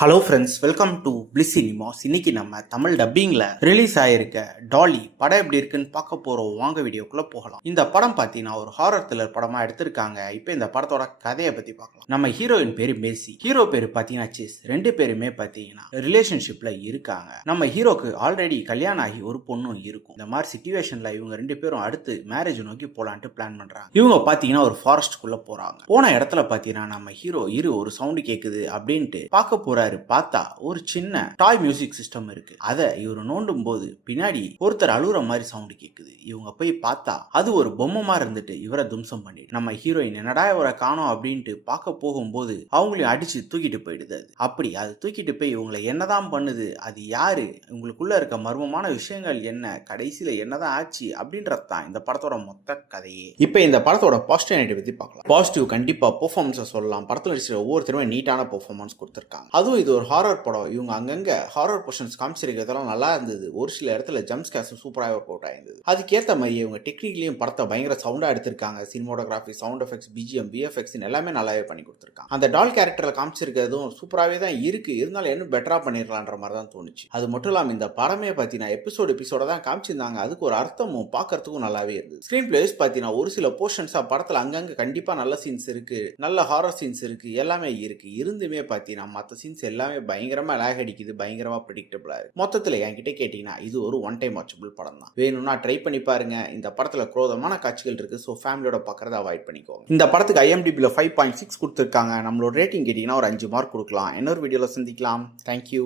Hello friends, welcome to bliss cinemas. இன்னைக்கு நம்ம Tamil டப்பிங்ல release ஆயிருக்க டாலி படம் எப்படி இருக்குன்னு பார்க்க போறோம். வாங்க வீடியோக்குள்ள போகலாம். இந்த படம் பார்த்தீங்கன்னா ஒரு ஹாரர் த்ரில்லர் படமா எடுத்திருக்காங்க. இப்போ இந்த படத்தோட கதையை பத்தி பார்க்கலாம். நம்ம ஹீரோயின் பேரு மேசி, ஹீரோ பேரு பார்த்தீங்கன்னா செஸ். ரெண்டு பேருமே பார்த்தீங்கன்னா ரிலேஷன்ஷிப்ல இருக்காங்க. நம்ம ஹீரோக்கு ஆல்ரெடி கல்யாணம் ஆகி ஒரு பொண்ணும் இருக்கும். இந்த மாதிரி சிச்சுவேஷன்ல இவங்க ரெண்டு பேரும் அடுத்து மேரேஜ் நோக்கி போலான்ட்டு பிளான் பண்றாங்க. இவங்க பார்த்தீங்கன்னா ஒரு ஃபாரஸ்ட்குள்ள போறாங்க. போன இடத்துல பார்த்தீங்கன்னா நம்ம ஹீரோ ஒரு சவுண்ட் கேக்குது அப்படின்ட்டு பார்க்க போறாரு. பார்த்தா ஒரு சின்ன டாய் மியூசிக் சிஸ்டம் இருக்கு. அதை இவர் நோண்டும் போது பின்னாடி ஒருத்தர் அழுகுற மாதிரி சவுண்ட் கேக்குது. இவங்க போய் பார்த்தா அது ஒரு பொம்மை இருந்துட்டு இவரை தும்சம் பண்ணிட்டு நம்ம ஹீரோயின் என்னடா இவரை காணோம் அப்படின்ட்டு பார்க்க போகும்போது அவங்களையும் அடிச்சு தூக்கிட்டு போயிடுது. அப்படி அது தூக்கிட்டு போய் இவங்களை என்னதான் பண்ணுது, அது யாரு, உங்களுக்குள்ள இருக்க மர்மமான விஷயங்கள் என்ன, கடைசியில என்னதான் ஆச்சு அப்படின்றதான் இந்த படத்தோட மொத்த கதையே. இப்ப இந்த படத்தோட பாசிட்டிவ் பத்தி பார்க்கலாம். பாசிட்டிவ் கண்டிப்பா பெர்ஃபார்மன்ஸ் சொல்லலாம். படத்துல நடிச்ச ஒவ்வொருத்தருமே நீட்டான பெர்ஃபார்மன்ஸ் கொடுத்திருக்காங்க. அதுவும் இது ஒரு ஹாரர் படம். இவங்க அங்கங்க ஹாரர் போர்ஷன்ஸ் காமிச்சிருக்கிறதெல்லாம் நல்லா இருந்தது. ஒரு சில இடத்துல ஜம்ப் ஸ்கேர்ஸ் சூப்பராக ஒர்க் அவுட் ஆயிருந்தது. அதுக்கேற்ற மாதிரி இவங்க டெக்னிக்கலையும் படத்தை பயங்கர சவுண்டா எடுத்திருக்காங்க. Cinematography, sound effects, BGM, VFX எல்லாமே நல்லாவே பண்ணி கொடுத்துருக்காங்க. அந்த டால் கேரக்டர்ல காமிச்சிருக்கிறதும் சூப்பராகவே தான் இருக்கு. இருந்தாலும் இன்னும் பெட்டரா பண்ணிடலான்ற மாதிரி தான் தோணுச்சு. அது மட்டும் இல்லாமல் இந்த படமே பார்த்தீங்கன்னா எபிசோட தான் காமிச்சிருந்தாங்க. அதுக்கு ஒரு அர்த்தமும் பார்க்கறதுக்கும் நல்லாவே இருந்தது. ஸ்கிரீன் பிளேஸ் பார்த்தீங்கன்னா ஒரு சில போர்ஷன்ஸா படத்துல அங்கங்க கண்டிப்பா நல்ல சீன்ஸ் இருக்கு, நல்ல ஹாரர் சீன்ஸ் இருக்கு, எல்லாமே இருக்கு. இருந்துமே பார்த்தீங்கன்னா மற்ற சீன்ஸ் எல்லாமே பயங்கரமா லாக் அடிக்குது, பயங்கரமா ப்ரெடிக்டபிளா இருக்கு. மொத்தத்துல என்கிட்ட கேட்டீங்கன்னா இது ஒரு ஒன் டைம் வாட்சபிள் படம் தான். வேணும்னா ட்ரை பண்ணி பாருங்க. இந்த படத்துல குரோதமான காட்சிகள் இருக்கு. ஸோ ஃபேமிலியோட பார்க்கறத அவாய்ட் பண்ணிக்கோங்க. இந்த படத்துக்கு IMDbல 5.6 கொடுத்துருக்காங்க. நம்மளோட ரேட்டிங் கேட்டீங்கன்னா ஒரு 5 மார்க் கொடுக்கலாம். இன்னொரு வீடியோல சந்திக்கலாம். தேங்க்யூ.